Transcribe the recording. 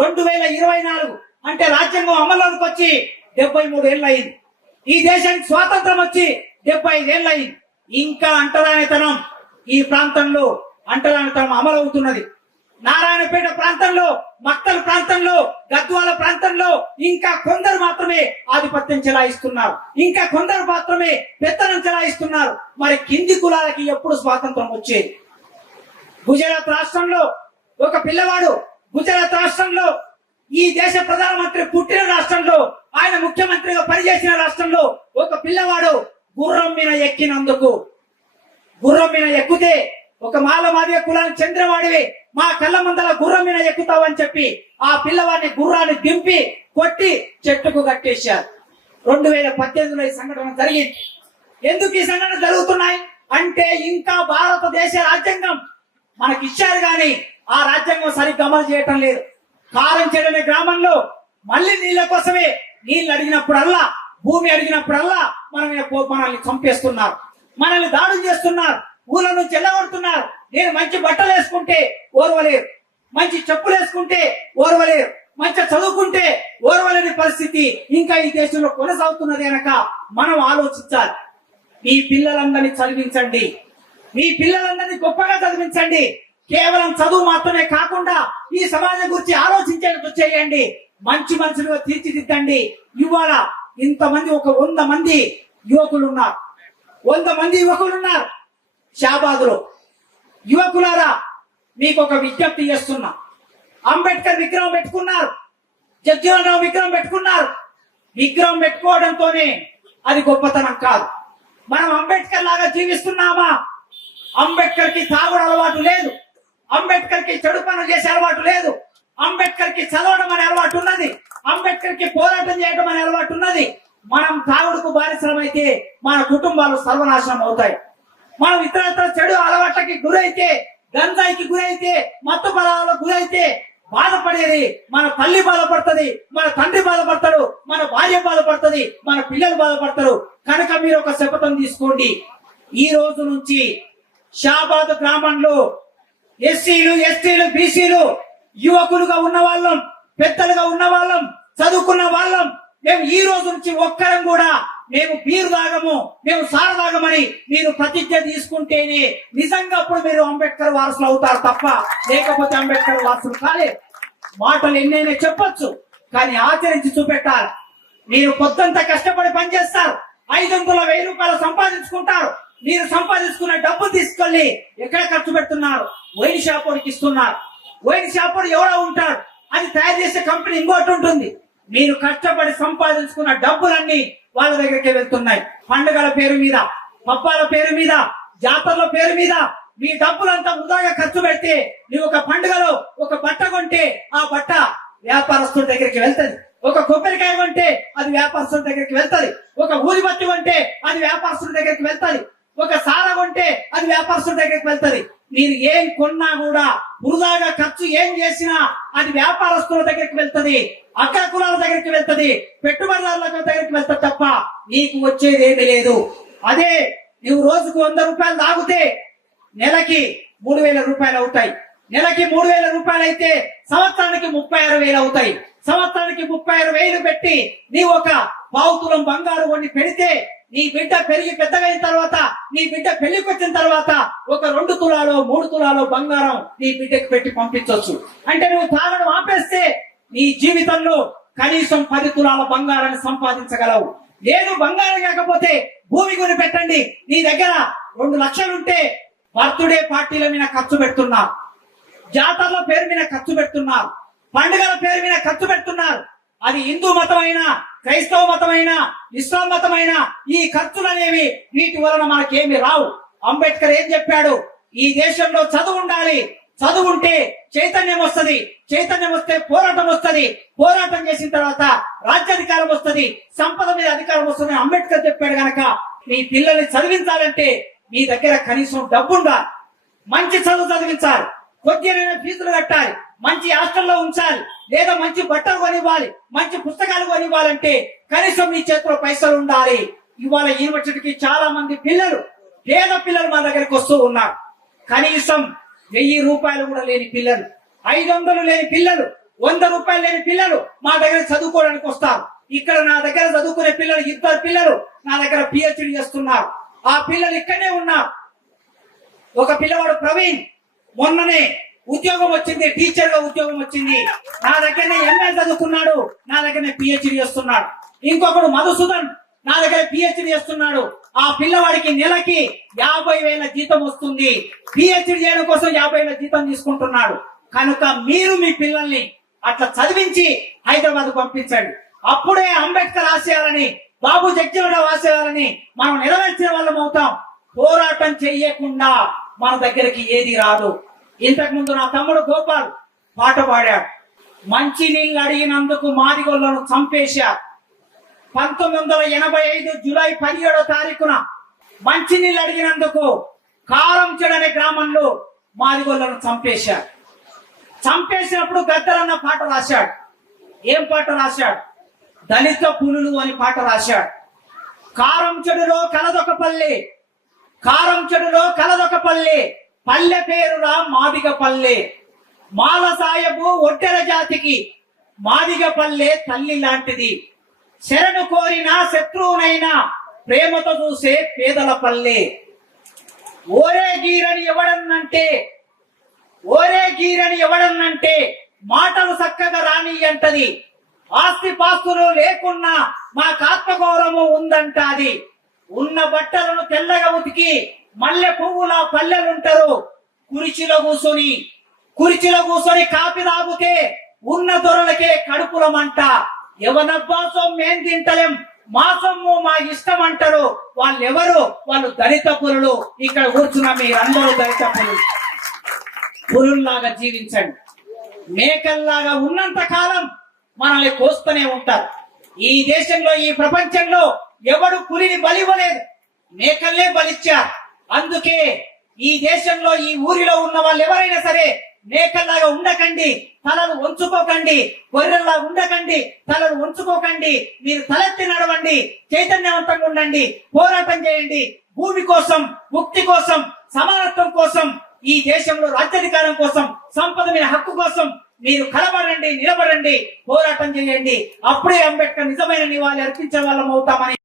రెండు వేల ఇరవై నాలుగు అంటే రాజ్యాంగం అమల్లోకి వచ్చి డెబ్బై మూడు ఏళ్ళు అయింది ఈ దేశానికి స్వాతంత్రం వచ్చి డెబ్బై ఐదేళ్ళు అయింది ఇంకా అంటరానితనం ఈ ప్రాంతంలో అంటరానితనం అమలవుతున్నది. నారాయణపేట ప్రాంతంలో మక్కల ప్రాంతంలో గద్వాల ప్రాంతంలో ఇంకా కొందరు మాత్రమే ఆధిపత్యం చెలాయిస్తున్నారు. ఇంకా కొందరు మాత్రమే పెత్తనం చెలాయిస్తున్నారు. మరి కింది కులాలకి ఎప్పుడు స్వాతంత్రం వచ్చేది? గుజరాత్ రాష్ట్రంలో ఒక పిల్లవాడు గుజరాత్ రాష్ట్రంలో ఈ దేశ ప్రధానమంత్రి పుట్టిన రాష్ట్రంలో ఆయన ముఖ్యమంత్రిగా పనిచేసిన రాష్ట్రంలో ఒక పిల్లవాడు గుర్రం మీద ఎక్కినందుకు. గుర్రం మీద ఎక్కుతే ఒక మాల మాదిగ కులానికి చంద్రవాడివి మా కళ్ళ ముందల గుర్రం మీద ఎక్కుతావని చెప్పి ఆ పిల్లవాడిని గుర్రాన్ని దింపి కొట్టి చెట్టుకు కట్టేశారు. రెండు వేల పద్దెనిమిదిలో ఈ సంఘటన జరిగింది. ఎందుకు ఈ సంఘటన జరుగుతున్నాయి? అంటే ఇంకా భారతదేశ రాజ్యాంగం మనకి ఇచ్చారు కానీ ఆ రాజ్యాంగం సరిగ్గా అమలు చేయటం లేదు. కారం చేయడమే గ్రామంలో మళ్ళీ నీళ్ళ కోసమే నీళ్ళు అడిగినప్పుడల్లా భూమి అడిగినప్పుడల్లా మనం మనల్ని చంపేస్తున్నారు. మనల్ని దాడులు చేస్తున్నారు. ఊళ్ళ నుంచి వెళ్ళగొడుతున్నారు నేను మంచి బట్టలు వేసుకుంటే ఓర్వలేరు. మంచి చెప్పులు వేసుకుంటే ఓర్వలేరు. మంచి చదువుకుంటే ఓర్వలేని పరిస్థితి ఇంకా ఈ దేశంలో కొనసాగుతున్నది కనుక మనం ఆలోచించాలి. మీ పిల్లలందరినీ చదివించండి. మీ పిల్లలందరినీ గొప్పగా చదివించండి. కేవలం చదువు మాత్రమే కాకుండా ఈ సమాజం గురించి ఆలోచించేటట్టు చేయండి మంచి మనుషులుగా తీర్చిదిద్దండి. ఇవాళ ఇంతమంది ఒక వంద మంది యువకులు ఉన్నారు వంద మంది యువకులు ఉన్నారు షాబాదులో. యువకులారా మీకు ఒక విజ్ఞప్తి చేస్తున్నా. అంబేద్కర్ విగ్రహం పెట్టుకున్నారు. జగ్జీవన్ రావు విగ్రహం పెట్టుకున్నారు. విగ్రహం పెట్టుకోవడంతోనే అది గొప్పతనం కాదు. మనం అంబేద్కర్ లాగా జీవిస్తున్నామా? అంబేద్కర్కి తాగుడు అలవాటు లేదు. అంబేద్కర్కి చెడు పనులు చేసే అలవాటు లేదు. అంబేద్కర్కి చదవడం అనే అలవాటు ఉన్నది. అంబేద్కర్కి పోరాటం చేయడం అనే అలవాటు ఉన్నది. మనం తాగుడుకు బానిసలమైతే మన కుటుంబాలు సర్వనాశనం అవుతాయి. మనం ఇతరత్ర చెడు అలవాట్లకి గురైతే గంజాయికి గురైతే మత్తు పదాలకు గురైతే బాధపడేది మన తల్లి బాధపడుతుంది మన తండ్రి బాధపడతాడు మన భార్య బాధపడుతుంది మన పిల్లలు బాధపడతారు. కనుక మీరు ఒక శపథం తీసుకోండి. ఈ రోజు నుంచి షాబాద్ గ్రామంలో ఎస్సీలు ఎస్టీలు బీసీలు యువకులుగా ఉన్న వాళ్ళం పెద్దలుగా ఉన్న వాళ్ళం చదువుకున్న వాళ్ళం. మేము ఈ రోజు నుంచి ఒక్కరం కూడా మేము బీరు తాగము మేము సార తాగమని మీరు ప్రతిజ్ఞ తీసుకుంటేనే నిజంగా అప్పుడు మీరు అంబేద్కర్ వారసులు అవుతారు తప్ప లేకపోతే అంబేద్కర్ వారసులు కాలేదు మాటలు ఎన్నైనా చెప్పొచ్చు కానీ ఆచరించి చూపెట్టాలి. మీరు పొద్దంతా కష్టపడి పనిచేస్తారు ఐదు వెయ్యి రూపాయలు సంపాదించుకుంటారు. మీరు సంపాదించుకున్న డబ్బు తీసుకెళ్ళి ఎక్కడ ఖర్చు పెడుతున్నారు? వైన్ షాప్ వాడికి ఇస్తున్నారు. వైన్ షాప్ వాడు ఎవడో ఉంటాడు. అది తయారు చేసే కంపెనీ ఇంకోటి ఉంటుంది. మీరు కష్టపడి సంపాదించుకున్న డబ్బులన్నీ వాళ్ళ దగ్గరికి వెళ్తున్నాయి. పండుగల పేరు మీద పప్పాల పేరు మీద జాతరల పేరు మీద మీ డబ్బులంతా వృధాగా ఖర్చు పెడితే నువ్వు ఒక పండుగలో ఒక బట్ట కొంటే ఆ బట్ట వ్యాపారస్తుల దగ్గరికి వెళ్తుంది. ఒక కొబ్బరికాయ కొంటే అది వ్యాపారస్తుల దగ్గరికి వెళ్తుంది. ఒక ఊదిబత్తి కొంటే అది వ్యాపారస్తుల దగ్గరికి వెళ్తుంది. ఒక సార కొంటే అది వ్యాపారస్తుల దగ్గరికి వెళ్తుంది. మీరు ఏం కొన్నా కూడా వృధాగా ఖర్చు ఏం చేసినా అది వ్యాపారస్తుల దగ్గరికి వెళ్తుంది అక్కడ కులాల దగ్గరికి వెళ్తుంది పెట్టుబడిదారుల దగ్గరికి వెళ్తది తప్ప నీకు వచ్చేది ఏమీ లేదు. అదే నువ్వు రోజుకు వంద రూపాయలు తాగితే నెలకి మూడు వేల రూపాయలు అవుతాయి. నెలకి మూడు వేల రూపాయలు అయితే సంవత్సరానికి ముప్పై ఆరు వేలు అవుతాయి. సంవత్సరానికి ముప్పై ఆరు వేలు పెట్టి నీ ఒక బావుతులం బంగారు కొన్ని పెడితే నీ బిడ్డ పెరిగి పెద్దగైన తర్వాత నీ బిడ్డ పెళ్ళికి వచ్చిన తర్వాత ఒక రెండు తులాలో మూడు తులాలో బంగారం నీ బిడ్డకి పెట్టి పంపించవచ్చు అంటే నువ్వు తాగడం ఆపేస్తే నీ జీవితంలో కనీసం పది తులాల బంగారాన్ని సంపాదించగలవు. లేదు బంగారం కాకపోతే భూమి కొని పెట్టండి. నీ దగ్గర రెండు లక్షలుంటే బర్త్డే పార్టీల మీద ఖర్చు పెడుతున్నారు. జాతరల పేరు మీద ఖర్చు పెడుతున్నారు. పండుగల పేరు మీద ఖర్చు పెడుతున్నారు. అది హిందూ మతమైనా క్రైస్తవ మతమైన ఇస్లాం మతమైన ఈ ఖర్చులు అనేవి వీటి వలన మనకేమి రావు. అంబేద్కర్ ఏం చెప్పాడు? ఈ దేశంలో చదువు ఉండాలి. చదువు ఉంటే చైతన్యం వస్తుంది. చైతన్యం వస్తే పోరాటం వస్తుంది. పోరాటం చేసిన తర్వాత రాజ్యాధికారం వస్తుంది. సంపద మీద అధికారం వస్తుంది అంబేద్కర్ చెప్పాడు గనక. మీ పిల్లల్ని చదివించాలంటే మీ దగ్గర కనీసం డబ్బు ఉండాలి. మంచి చదువు చదివించాలి. కొద్దిగా ఫీజులు కట్టాలి. మంచి హాస్టల్లో ఉంచాలి. లేదా మంచి బట్టలు కొనివ్వాలి మంచి పుస్తకాలు కొనివ్వాలంటే కనీసం నీ చేతిలో పైసలు ఉండాలి. ఇవాళ యూనివర్సిటీకి చాలా మంది పిల్లలు పేద పిల్లలు మా దగ్గరికి వస్తూ ఉన్నారు. కనీసం వెయ్యి రూపాయలు కూడా లేని పిల్లలు ఐదు వందలు లేని పిల్లలు వంద రూపాయలు లేని పిల్లలు మా దగ్గర చదువుకోవడానికి వస్తారు. ఇక్కడ నా దగ్గర చదువుకునే పిల్లలు ఇద్దరు పిల్లలు నా దగ్గర పిహెచ్డి చేస్తున్నారు. ఆ పిల్లలు ఇక్కడనే ఉన్నారు. ఒక పిల్లవాడు ప్రవీణ్ మొన్ననే ఉద్యోగం వచ్చింది టీచర్గా ఉద్యోగం వచ్చింది. నా దగ్గరనే ఎంఏ చదువుకున్నాడు నా దగ్గరనే పిహెచ్డి చేస్తున్నాడు. ఇంకొకడు మధుసూదన్ నా దగ్గర పిహెచ్డి చేస్తున్నాడు. ఆ పిల్లవాడికి నెలకి యాభై వేల జీతం వస్తుంది. పిహెచ్డి చేయడం కోసం యాభై వేల జీతం తీసుకుంటున్నాడు. కనుక మీరు మీ పిల్లల్ని అట్లా చదివించి హైదరాబాద్ పంపించండి. అప్పుడే అంబేద్కర్ ఆశయాలని బాబు జగ్జీవరావు ఆశయాలని మనం నెరవేర్చిన వాళ్ళం అవుతాం. పోరాటం చెయ్యకుండా మన దగ్గరికి ఏది రాదు. ఇంతకుముందు నా తమ్ముడు గోపాల్ పాట పాడాడు. మంచి నీళ్ళు అడిగినందుకు మాదిగొల్లను చంపేశారు. పంతొమ్మిది వందల ఎనభై ఐదు జూలై పదిహేడో తారీఖున మంచి నీళ్ళు అడిగినందుకు కారం అనే గ్రామంలో మాదిగొల్లను చంపేశారు. చంపేసినప్పుడు గద్దరన్న పాట రాశాడు. ఏం పాట రాశాడు? దళిత పులులు అని పాట రాశాడు. కారం చెడులో కలదొక పల్లె కారం చెడులో కలదొక పల్లె పల్లె పేరురా మాదిగ పల్లె. మాల సాయబు ఒడ్డెర జాతికి మాదిగ పల్లె తల్లి లాంటిది. శరణు కోరిన శత్రువునైనా ప్రేమతో చూసే పేదల పల్లె. ఓరే గీరని ఎవడన్నంటే ఓరే గీరని ఎవడన్నంటే మాటలు చక్కగా రాని అంటది. ఆస్తి పాస్తులు లేకున్నా మా ఆత్మగౌరవం ఉందంటాది. ఉన్న బట్టలను తెల్లగా ఉతికి మల్లె పువ్వులా పల్లెలుంటారు. కురిచిలో కూర్చొని కురిచిలో కూర్చొని కాపీ తాగితే ఉన్న దొరలకే కడుపులమంట. ఎవనబ్బా సొమ్మేం తింటలేం మా సొమ్ము మా ఇష్టం అంటారు వాళ్ళు ఎవరు వాళ్ళు దళిత పురులు. ఇక్కడ కూర్చున్న మీరందరూ దళిత పురులు. పురుల్లాగా జీవించండి. మేకల్లాగా ఉన్నంత కాలం మనల్ని కోస్తూనే ఉంటారు. ఈ దేశంలో ఈ ప్రపంచంలో ఎవడు పులిని బలివ్వలేదు. మేకల్లే బలిచ్చారు. అందుకే ఈ దేశంలో ఈ ఊరిలో ఉన్న వాళ్ళు ఎవరైనా సరే మేకల్లాగా ఉండకండి తలలు వంచుకోకండి గొర్రెల్లా ఉండకండి తలలు వంచుకోకండి మీరు తలెత్తి నడవండి చైతన్యవంతంగా ఉండండి పోరాటం చేయండి. భూమి కోసం ముక్తి కోసం సమానత్వం కోసం ఈ దేశంలో రాజ్యాధికారం కోసం సంపద మీద హక్కు కోసం మీరు కలబడండి నిలబడండి పోరాటం చేయండి. అప్పుడే అంబేద్కర్ నిజమైన నివాళి అర్పించే వాళ్ళం అవుతామని